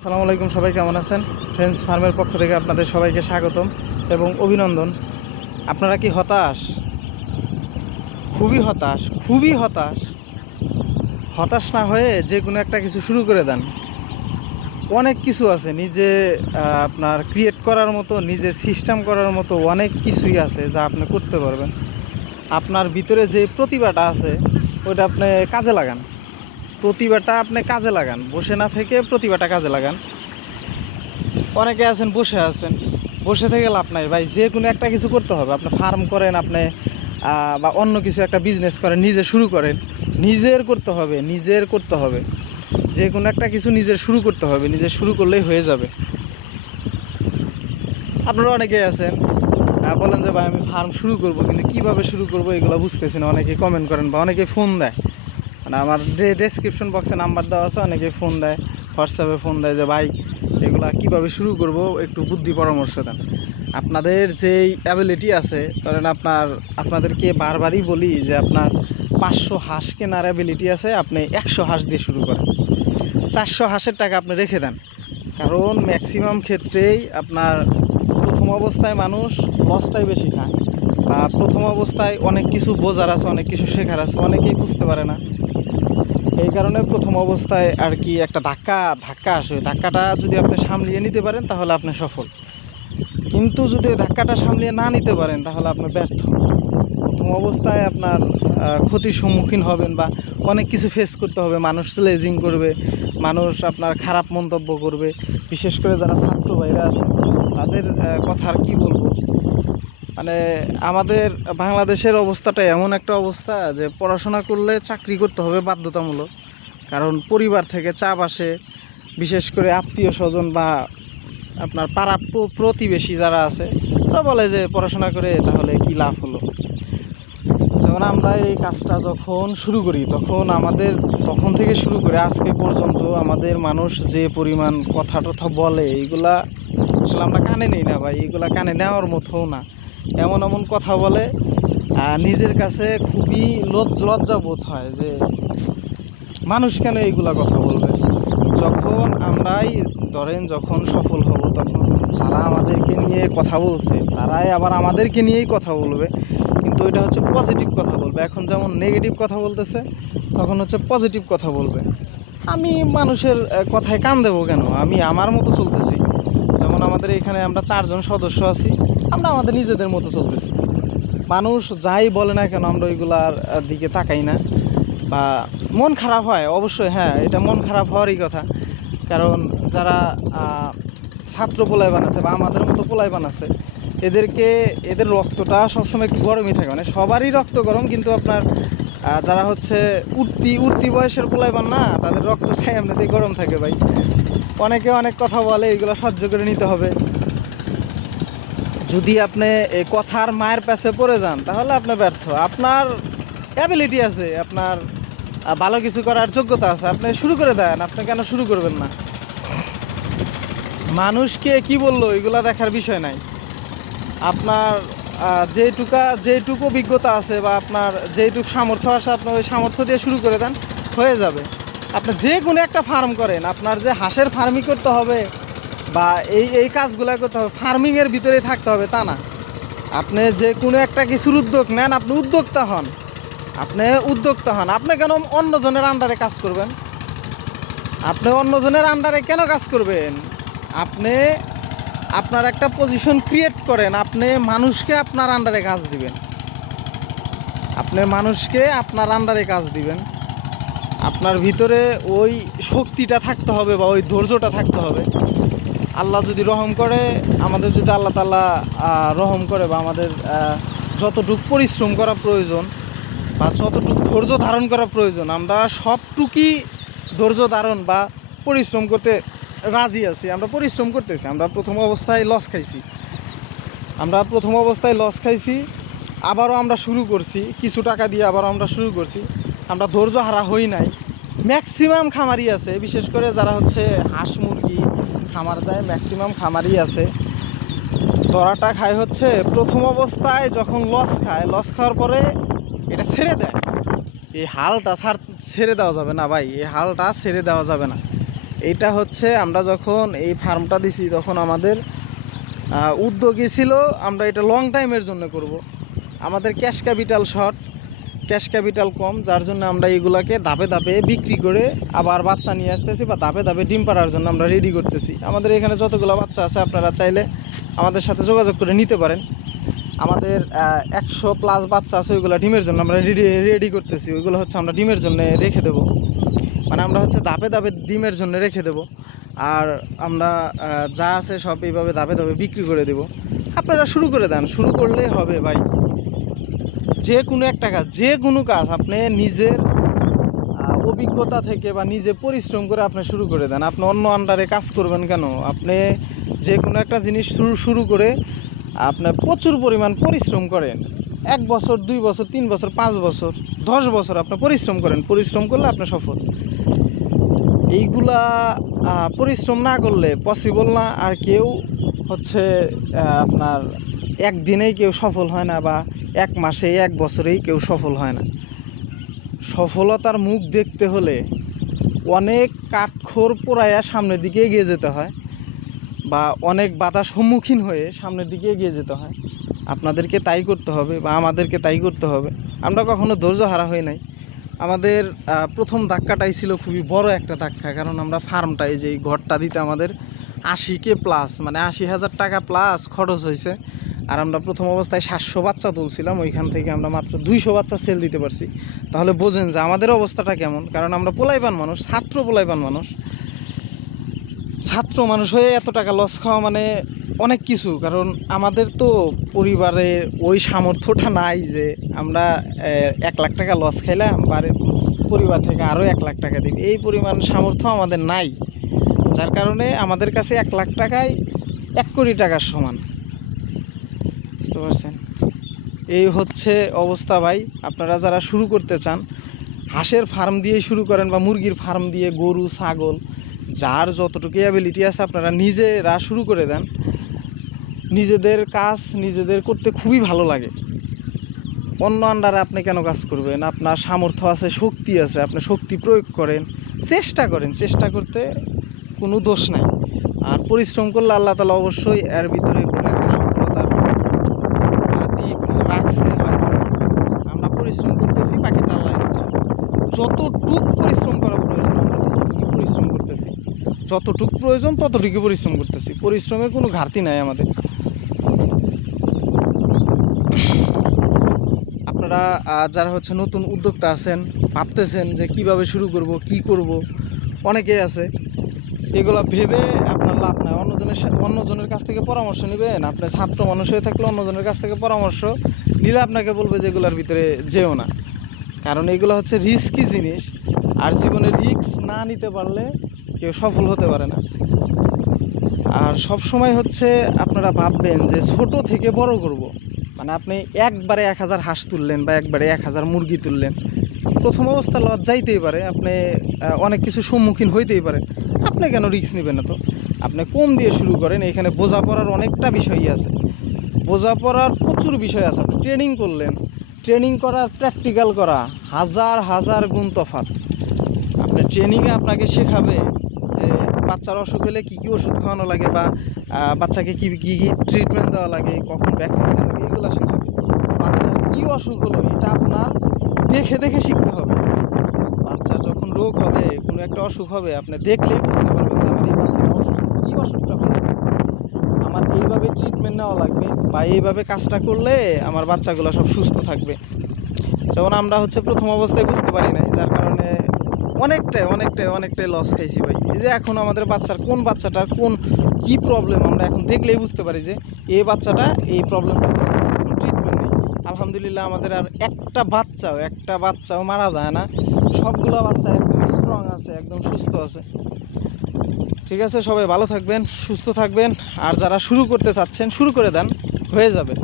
আসসালামু আলাইকুম, সবাই কেমন আছেন? ফ্রেন্ডস ফার্মের পক্ষ থেকে আপনাদের সবাইকে স্বাগতম এবং অভিনন্দন। আপনারা কি হতাশ? খুবই হতাশ, খুবই হতাশ। হতাশ না হয়ে যে কোনো একটা কিছু শুরু করে দেন। অনেক কিছু আছে নিজে আপনার ক্রিয়েট করার মতো, নিজের সিস্টেম করার মতো অনেক কিছুই আছে যা আপনি করতে পারবেন। আপনার ভিতরে যে প্রতিভাটা আছে ওইটা আপনি কাজে লাগান। প্রতিভাটা আপনি কাজে লাগান, বসে না থেকে প্রতিভাটা কাজে লাগান। অনেকে আছেন বসে আছেন, বসে থেকে লাভ নাই ভাই। যে কোনো একটা কিছু করতে হবে। আপনি ফার্ম করেন, আপনি বা অন্য কিছু একটা বিজনেস করেন, নিজে শুরু করেন। নিজের করতে হবে, নিজের করতে হবে। যে কোনো একটা কিছু নিজের শুরু করতে হবে, নিজের শুরু করলেই হয়ে যাবে। আপনারা অনেকেই আছেন বলেন যে ভাই আমি ফার্ম শুরু করব, কিন্তু কিভাবে শুরু করব এগুলো বুঝতেছি না। অনেকেই কমেন্ট করেন বা অনেকেই ফোন দেয়। মানে আমার ডেসক্রিপশন বক্সে নাম্বার দেওয়া আছে, অনেকেই ফোন দেয়, হোয়াটসঅ্যাপে ফোন দেয় যে ভাই এগুলা কিভাবে শুরু করব একটু বুদ্ধি পরামর্শ দেন। আপনাদের যেই অ্যাবিলিটি আছে, ধরেন আপনাদেরকে বারবারই বলি যে আপনার 500 হাঁস কেনার অ্যাবিলিটি আছে, আপনি 100 হাঁস দিয়ে শুরু করেন। 400 হাঁসের টাকা আপনি রেখে দেন। কারণ ম্যাক্সিমাম ক্ষেত্রেই আপনার প্রথম অবস্থায় মানুষ লসটাই বেশি খায়, বা প্রথম অবস্থায় অনেক কিছু বোঝার আছে, অনেক কিছু শেখার আছে, অনেকেই বুঝতে পারে না। এই কারণে প্রথম অবস্থায় আর কি একটা ধাক্কা আসে। ওই ধাক্কাটা যদি আপনি সামলিয়ে নিতে পারেন তাহলে আপনি সফল। কিন্তু যদি ওই ধাক্কাটা সামলিয়ে না নিতে পারেন তাহলে আপনি ব্যর্থ। প্রথম অবস্থায় আপনার ক্ষতির সম্মুখীন হবেন, বা অনেক কিছু ফেস করতে হবে। মানুষ স্লেজিং করবে, মানুষ আপনার খারাপ মন্তব্য করবে। বিশেষ করে যারা ছাত্র ভাইরা আছে তাদের কথা আর কী বলবো। মানে আমাদের বাংলাদেশের অবস্থাটা এমন একটা অবস্থা যে পড়াশোনা করলে চাকরি করতে হবে বাধ্যতামূলক। কারণ পরিবার থেকে চাপ আসে, বিশেষ করে আত্মীয় স্বজন বা আপনার পাড়া প্রতিবেশী যারা আছে ওরা বলে যে পড়াশোনা করে তাহলে কি লাভ হলো। যেমন আমরা এই কাজটা যখন শুরু করি তখন থেকে শুরু করে আজকে পর্যন্ত আমাদের মানুষ যে পরিমাণ কথা টথা বলে, এইগুলা আসলে আমরা কানে নেই না ভাই। এইগুলা কানে নেওয়ার মতোও না। এমন এমন কথা বলে, নিজের কাছে খুবই লজ্জা বোধ হয় যে মানুষ কেন এইগুলা কথা বলবে। যখন আমরাই ধরেন যখন সফল হব, তখন যারা আমাদেরকে নিয়ে কথা বলছে তারাই আবার আমাদেরকে নিয়েই কথা বলবে, কিন্তু এটা হচ্ছে পজিটিভ কথা বলবে। এখন যেমন নেগেটিভ কথা বলতেছে, তখন হচ্ছে পজিটিভ কথা বলবে। আমি মানুষের কথায় কান দেবো কেন? আমি আমার মতো চলতেছি। যেমন আমাদের এখানে আমরা 4 জন সদস্য আছি, আমরা আমাদের নিজেদের মতো চলতেছি। মানুষ যাই বলে না কেন আমরা ওইগুলার দিকে তাকাই না। বা মন খারাপ হয় অবশ্যই, হ্যাঁ, এটা মন খারাপ হওয়ারই কথা। কারণ যারা ছাত্র পোলায় আছে বা আমাদের মতো পোলায় আছে, এদের রক্তটা সবসময় একটু গরমই থাকে। মানে সবারই রক্ত গরম, কিন্তু আপনার যারা হচ্ছে উঠতি বয়সের পোলাইবান না, তাদের রক্তটাই এমনিতেই গরম থাকে ভাই। অনেকে অনেক কথা বলে, এগুলো সহ্য করে নিতে হবে। যদি আপনি এই কথার মায়ের পাশে পড়ে যান তাহলে আপনি ব্যর্থ। আপনার অ্যাবিলিটি আছে, আপনার ভালো কিছু করার যোগ্যতা আছে, আপনি শুরু করে দেন। আপনি কেন শুরু করবেন না? মানুষকে কি বললো এগুলা দেখার বিষয় নাই। আপনার যেটুকু অভিজ্ঞতা আছে বা আপনার যেটুকু সামর্থ্য আছে, আপনি ওই সামর্থ্য দিয়ে শুরু করে দেন, হয়ে যাবে। আপনি যে কোনো একটা ফার্ম করেন, আপনার যে হাঁসের ফার্মিং করতে হবে বা এই কাজগুলো করতে হবে, ফার্মিংয়ের ভিতরেই থাকতে হবে তা না। আপনি যে কোনো একটা কিছুর উদ্যোগ নেন, আপনি উদ্যোক্তা হন। আপনি কেন অন্যজনের আন্ডারে কাজ করবেন? আপনি অন্যজনের আন্ডারে কেন কাজ করবেন? আপনি আপনার একটা পজিশন ক্রিয়েট করেন, আপনি মানুষকে আপনার আন্ডারে কাজ দিবেন। আপনার ভিতরে ওই শক্তিটা থাকতে হবে বা ওই ধৈর্যটা থাকতে হবে। আল্লাহ যদি রহম করে, আমাদের যদি আল্লাহ তাআলা রহম করে, বা আমাদের যতটুকু পরিশ্রম করা প্রয়োজন বা যতটুকু ধৈর্য ধারণ করা প্রয়োজন, আমরা সবটুকুই ধৈর্য ধারণ বা পরিশ্রম করতে রাজি আছি। আমরা পরিশ্রম করতেছি। আমরা প্রথম অবস্থায় লস খাইছি, আবারও আমরা শুরু করছি কিছু টাকা দিয়ে, আবারও আমরা শুরু করছি। আমরা ধৈর্য হারা হই নাই। ম্যাক্সিমাম খামারি আছে, বিশেষ করে যারা হচ্ছে হাঁস মুরগি খামার দেয়, ম্যাক্সিমাম খামারি আছে ধরাটা খায় হচ্ছে প্রথম অবস্থায় যখন লস খাওয়ার পরে এটা ছেড়ে দেয়। এই হালটা ছেড়ে দেওয়া যাবে না ভাই, এই হালটা ছেড়ে দেওয়া যাবে না। এইটা হচ্ছে আমরা যখন এই ফার্মটা দিছি তখন আমাদের উদ্যোগী ছিল আমরা এটা লং টাইমের জন্য করব। আমাদের cash capital short, cash capital কম, যার জন্য আমরা এগুলাকে ধাপে ধাপে বিক্রি করে আবার বাচ্চা নিয়ে আসতেছি বা ধাপে ধাপে ডিম পাড়ার জন্য আমরা রেডি করতেছি। আমাদের এখানে যতগুলো বাচ্চা আছে আপনারা চাইলে আমাদের সাথে যোগাযোগ করে নিতে পারেন। আমাদের 100+ বাচ্চা আছে, ওইগুলো ডিমের জন্য আমরা রেডি করতেছি। ওইগুলো হচ্ছে আমরা ডিমের জন্য রেখে দেবো, মানে আমরা হচ্ছে ধাপে ধাপে ডিমের জন্য রেখে দেবো। আর আমরা যা আছে সব এইভাবে ধাপে ধাপে বিক্রি করে দেব। আপনারা শুরু করে দেন, শুরু করলেই হবে ভাই। যে কোনো একটা কাজ, যে কোনো কাজ আপনি নিজের অভিজ্ঞতা থেকে বা নিজে পরিশ্রম করে আপনি শুরু করে দেন। আপনি অন্য আন্ডারে কাজ করবেন কেন? আপনি যে কোনো একটা জিনিস শুরু করে আপনি প্রচুর পরিমাণ পরিশ্রম করেন। 1 বছর, 2 বছর, 3 বছর, 5 বছর, 10 বছর আপনি পরিশ্রম করেন। পরিশ্রম করলে আপনি সফল। এইগুলা পরিশ্রম না করলে পসিবল না। আর কেউ হচ্ছে আপনার একদিনেই কেউ সফল হয় না, বা 1 মাসে, 1 বছরেই কেউ সফল হয় না। সফলতার মুখ দেখতে হলে অনেক কাঠখড় পোড়াইয়া সামনের দিকে এগিয়ে যেতে হয়, বা অনেক বাধার সম্মুখীন হয়ে সামনের দিকে এগিয়ে যেতে হয়। আপনাদেরকে তাই করতে হবে, বা আমাদেরকে তাই করতে হবে। আমরা কখনো ধৈর্য হারা হই নাই। আমাদের প্রথম ধাক্কাটাই ছিল খুবই বড় একটা ধাক্কা, কারণ আমরা ফার্মটাই যে ঘরটা দিতে আমাদের 80K প্লাস, মানে 80,000 টাকা প্লাস খরচ হয়েছে। আর আমরা প্রথম অবস্থায় 700 বাচ্চা তুলছিলাম, ওইখান থেকে আমরা মাত্র 200 বাচ্চা সেল দিতে পারছি। তাহলে বোঝেন যে আমাদের অবস্থাটা কেমন। কারণ আমরা পোলাইপান মানুষ, ছাত্র পোলাইপান মানুষ, ছাত্র মানুষ হয়ে এত টাকা লস খাওয়া মানে অনেক কিছু। কারণ আমাদের তো পরিবারে ওই সামর্থ্যটা নাই যে আমরা 1 লাখ টাকা লস খাইলাম, পরিবার থেকে আরও 1 লাখ টাকা দিবে, এই পরিমাণ সামর্থ্য আমাদের নাই। যার কারণে আমাদের কাছে 1 লাখ টাকায় 1 কোটি টাকার সমান। বুঝতে পারছেন? এই হচ্ছে অবস্থা ভাই। আপনারা যারা শুরু করতে চান, হাঁসের ফার্ম দিয়ে শুরু করেন বা মুরগির ফার্ম দিয়ে, গরু, ছাগল, যার যতটুকু অ্যাবিলিটি আছে আপনারা নিজেরা শুরু করে দেন। নিজেদের কাজ নিজেদের করতে খুবই ভালো লাগে। অন্য আন্ডারে আপনি কেন কাজ করবেন? আপনার সামর্থ্য আছে, শক্তি আছে, আপনি শক্তি প্রয়োগ করেন, চেষ্টা করেন। চেষ্টা করতে কোনো দোষ নাই। আর পরিশ্রম করলে আল্লাহ তাআলা অবশ্যই এর ভিতরে কোনো একটা সফলতার দিক রাখছে হয়তো। আমরা পরিশ্রম করতেছি, বাকিটা আল্লাহর ইচ্ছা। যতটুকু পরিশ্রম করা প্রয়োজন আমরা ততটুকু পরিশ্রম করতেছি, যতটুকু প্রয়োজন ততটুকু পরিশ্রম করতেছি। পরিশ্রমের কোনো ঘাটতি নাই আমাদের। আপনারা যারা হচ্ছে নতুন উদ্যোক্তা আছেন, ভাবতেছেন যে কিভাবে শুরু করব, কি করব, অনেকেই আছে। এগুলো ভেবে আপনার লাভ নাই। অন্যজনের কাছ থেকে পরামর্শ নেবেন। আপনি ছাত্র মানুষ হয়ে থাকলে অন্যজনের কাছ থেকে পরামর্শ নিলে আপনাকে বলবে যে এগুলোর ভিতরে যেও না। কারণ এগুলো হচ্ছে রিস্কি জিনিস, আর জীবনে রিস্ক না নিতে পারলে কেউ সফল হতে পারে না। আর সব সময় হচ্ছে আপনারা ভাববেন যে ছোট থেকে বড় করব। মানে আপনি একবারে 1000 হাঁস তুললেন বা একবারে 1000 মুরগি তুললেন, প্রথম অবস্থা লজ্জাইতেই পারে, আপনি অনেক কিছু সম্মুখীন হইতেই পারে। আপনি কেন রিস্ক নেবেন না? তো আপনি কম দিয়ে শুরু করেন। এখানে বোঝাপড়ার অনেকটা বিষয়ই আছে, বোঝাপড়ার প্রচুর বিষয় আছে। আপনি ট্রেনিং করলেন, ট্রেনিং করার প্র্যাকটিক্যাল করা হাজার হাজার গুণ তফাৎ। আপনি ট্রেনিংয়ে আপনাকে শেখাবে যে বাচ্চার অসুখ হলে কী কী ওষুধ খাওয়ানো লাগে, বা বাচ্চাকে কী কী ট্রিটমেন্ট দেওয়া লাগে, কখন ভ্যাকসিন দেওয়া লাগে, এইগুলো শেখাবে। বাচ্চার কী অসুখ হলো এটা আপনার দেখে দেখে শিখতে হবে। বাচ্চার যখন রোগ হবে, কোনো একটা অসুখ হবে, আপনি দেখলেই বুঝতে পারবেন যে আমার এই বাচ্চাটা অসুস্থ, কী অসুখটা হয়েছে, আমার এইভাবে ট্রিটমেন্ট নেওয়া লাগবে, বা এইভাবে কাজটা করলে আমার বাচ্চাগুলো সব সুস্থ থাকবে। যেমন আমরা হচ্ছে প্রথম অবস্থায় বুঝতে পারি নাই, যার কারণে অনেকটাই লস খাইছি ভাই। এই যে এখন আমাদের কোন বাচ্চাটার কী প্রবলেম আমরা এখন দেখলেই বুঝতে পারি যে এই বাচ্চাটা এই প্রবলেমটা হয়েছে, কোনো ট্রিটমেন্ট নেই। আলহামদুলিল্লাহ আমাদের আর একটা বাচ্চাও মারা যায় না। সবগুলো বাচ্চা একদম স্ট্রং আছে, একদম সুস্থ আছে। ঠিক আছে, সবাই ভালো থাকবেন, সুস্থ থাকবেন। আর যারা শুরু করতে চাচ্ছেন শুরু করে দেন, হয়ে যাবে।